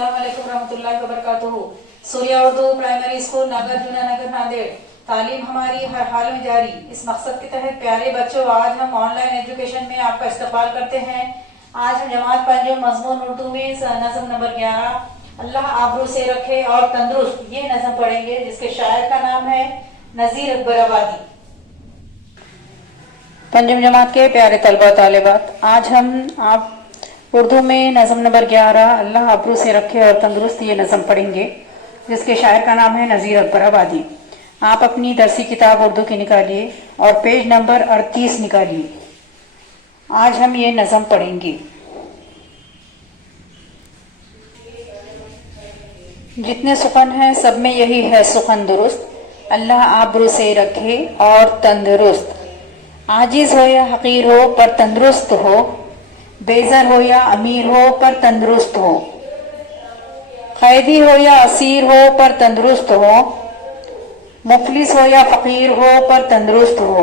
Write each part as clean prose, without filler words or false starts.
अस्सलाम वालेकुम रहमतुल्लाहि व बरकातुहू। सूर्या उर्दू प्राइमरी स्कूल नागर जूनानगर नांदेड़। तालीम हमारी हर हाल में जारी। इस मकसद के तहत प्यारे बच्चों, आज हम ऑनलाइन एजुकेशन में आपका इस्तकबाल करते हैं। आज हम जमात पंजम मजमून उर्दू में नज़म नंबर 11 अल्लाह आबरू से रखे और तंदुरुस्त, ये नज़म पढ़ेंगे, जिसके शायर का नाम है नज़ीर अकबर आबादी। पंजम जमात के प्यारे तलबा तालिबात, आज हम आप उर्दू में नज़म नंबर 11 अल्लाह आबरू से रखे और तंदुरुस्त, ये नज़म पढ़ेंगे, जिसके शायर का नाम है नज़ीर अकबर आबादी। आप अपनी दरसी किताब उर्दू की निकालिए और पेज नंबर 38 निकालिए। आज हम ये नज़म पढ़ेंगे। जितने सुखन हैं सब में यही है सुखन दुरुस्त, अल्लाह आबरू से रखे और तंदुरुस्त। आजिज हो या हकीर हो पर तंदुरुस्त हो, बेज़र हो या अमीर हो पर तंदुरुस्त हो, कैदी हो या असीर हो पर तंदुरुस्त हो, मुफलिस हो या फ़कीर हो पर तंदुरुस्त हो।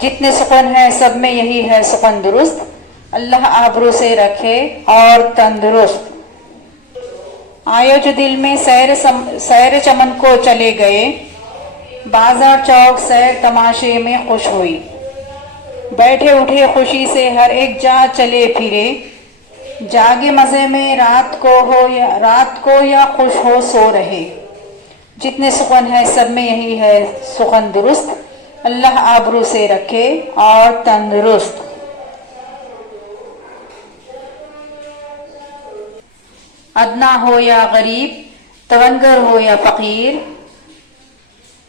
जितने सुखन हैं सब में यही है सुखन दुरुस्त, अल्लाह आबरू से रखे और तंदुरुस्त। आयो जो दिल में सैर चमन को चले गए, बाजार चौक सैर तमाशे में खुश हुई। बैठे उठे खुशी से हर एक जा चले फिरे, जागे मज़े में रात को या खुश हो सो रहे। जितने सुखन है सब में यही है सुखन दुरुस्त, अल्लाह आबरू से रखे और तंदुरुस्त। अदना हो या गरीब, तवंगर हो या फ़कीर,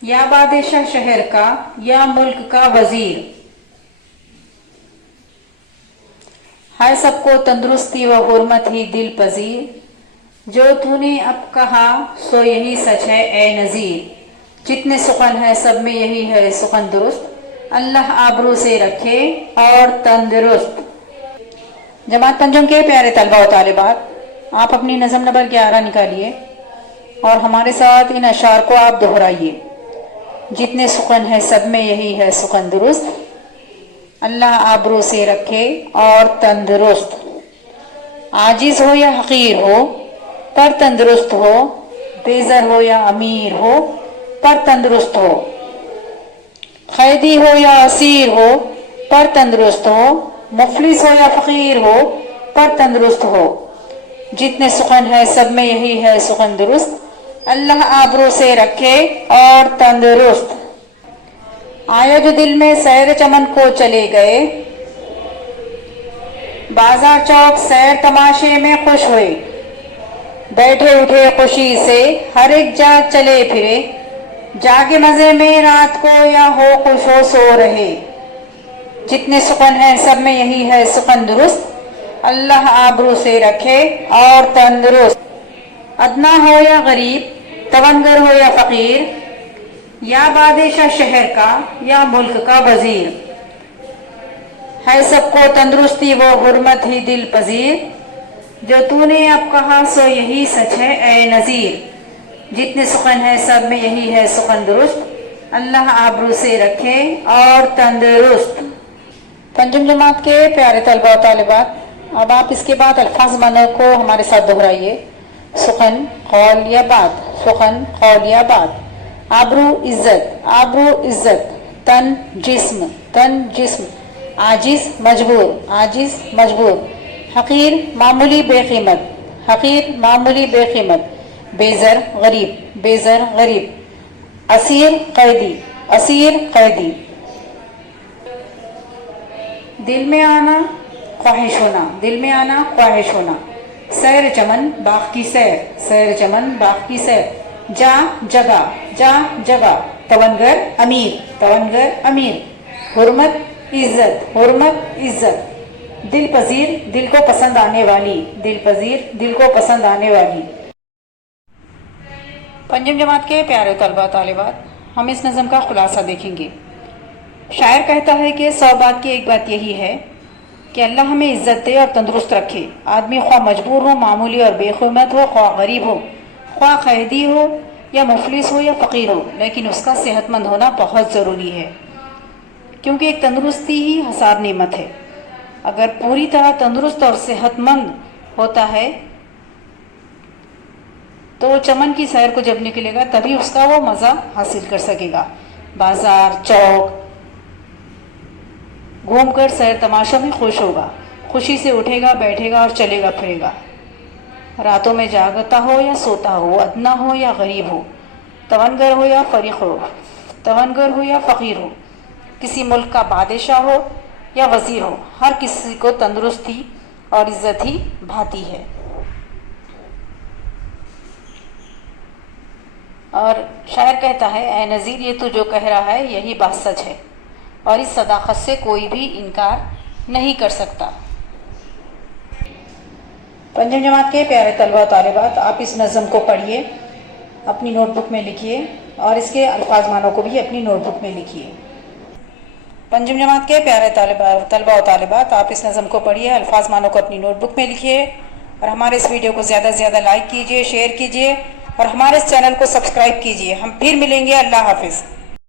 या बादशाह शहर का या मुल्क का वजीर, हर सबको तंदुरुस्ती व हुर्मत ही दिल पजीर। जो तूने अब कहा सो यही सच है ए नज़ीर। जितने सुखन है सब में यही है सुखन दुरुस्त, अल्लाह आबरू से रखे और तंदुरुस्त। जमात पंजम के प्यारे तलबा व तालिबात, आप अपनी नज़म नंबर 11 निकालिए और हमारे साथ इन अशार को आप दोहराइए। जितने सुखन है सब में यही है सुखन दुरुस्त, अल्लाह आबरू से रखे और तंदुरुस्त। आजिज हो या हकीर हो पर तंदुरुस्त हो, बेज़र हो या अमीर हो पर तंदुरुस्त हो, कैदी हो या असीर हो पर तंदुरुस्त हो, मुफलिस हो या फ़कीर हो पर तंदुरुस्त हो। जितने सुखन है सब में यही है सुखन दुरुस्त, अल्लाह आबरू से रखे और तंदुरुस्त। आयो जो दिल में सैर चमन को चले गए, बाजार चौक सैर तमाशे में खुश हुए। बैठे उठे खुशी से हर एक जा चले फिरे, जागे मज़े में रात को या हो खुश हो सो रहे। जितने सुखन हैं सब में यही है सुखन दुरुस्त, अल्लाह आबरू से रखे और तंदुरुस्त। अदना हो या गरीब, तवंगर हो या फ़कीर, या बादशाह शहर का या मुल्क का वजीर, है सबको तंदुरुस्ती व हुर्मत ही दिल पजीर। जो तूने अब कहा सो यही सच है ए नज़ीर। जितने सुखन है सब में यही है सुखन दुरुस्त, अल्लाह आबरू से रखे और तंदुरुस्त। पंजम जमात के प्यारे तलबा व तालिबात, अब आप इसके बाद अल्फाज मानों को हमारे साथ दोहराइए। सुखन कौल या बात, सुखन कौल या बात। आबरू इज्जत, आबरू इज्जत। तन जिस्म, तन जिस्म। आजिज मजबूर, आजिज मजबूर। हकीर मामूली बेकीमत, हकीर मामूली बेकीमत। बेज़र गरीब, बेज़र गरीब। असीर कैदी, असीर कैदी। दिल में आना ख्वाहिश होना, दिल में आना ख्वाहिश होना। सैर चमन बाग की सैर, सैर चमन बाग की सैर। जा जगह, जा जगह। तवंगर अमीर, तवंगर अमीर। हुर्मत इज्जत, हुर्मत इज्जत। दिल पजीर, दिल को पसंद आने वाली, दिल पजीर, दिल को पसंद आने वाली। पंजम जमात के प्यारे तलबा तालिबात, हम इस नज़म का खुलासा देखेंगे। शायर कहता है कि 100 बात की एक बात यही है कि अल्लाह हमें इज्जत दे और तंदुरुस्त रखे। आदमी ख्वाह मजबूर हो, मामूली और बेखुमत हो, ख्वाह गरीब हो, ख्वाह कैदी हो या मुफलिस हो या फ़कीर हो, लेकिन उसका सेहतमंद होना बहुत ज़रूरी है, क्योंकि एक तंदुरुस्ती ही हज़ार नेमत है। अगर पूरी तरह तंदुरुस्त और सेहतमंद होता है تو چمن کی سیر کو جب نکلے گا تبھی اس کا وہ مزہ حاصل کر سکے گا. بازار چوک گھوم کر سیر تماشا میں خوش ہوگا. خوشی سے اٹھے گا, بیٹھے گا اور چلے گا پھرے گا. راتوں میں جاگتا ہو یا سوتا ہو, ادنا ہو یا غریب ہو, توانگر ہو یا فقیر ہو, کسی ملک کا بادشاہ ہو یا وزیر ہو, ہر کسی کو تندرستی اور عزت ہی بھاتی ہے. اور شاعر کہتا ہے, اے نذیر یہ تو جو کہہ رہا ہے یہی بات سچ ہے, اور اس صداقت سے کوئی بھی انکار نہیں کر سکتا. پنجم جماعت کے پیارے طلبہ و طالبات, آپ اس نظم کو پڑھیے, اپنی نوٹ بک میں لکھیے اور اس کے الفاظ معنوں کو بھی اپنی نوٹ بک میں لکھیے. پنجم جماعت کے پیارے طلبہ و طالبات, آپ اس نظم کو پڑھیے, الفاظ معنوں کو اپنی نوٹ بک میں لکھیے اور ہمارے اس ویڈیو کو زیادہ سے زیادہ لائک کیجیے, شیئر کیجیے اور ہمارے اس چینل کو سبسکرائب کیجیے. ہم پھر ملیں گے. اللہ حافظ.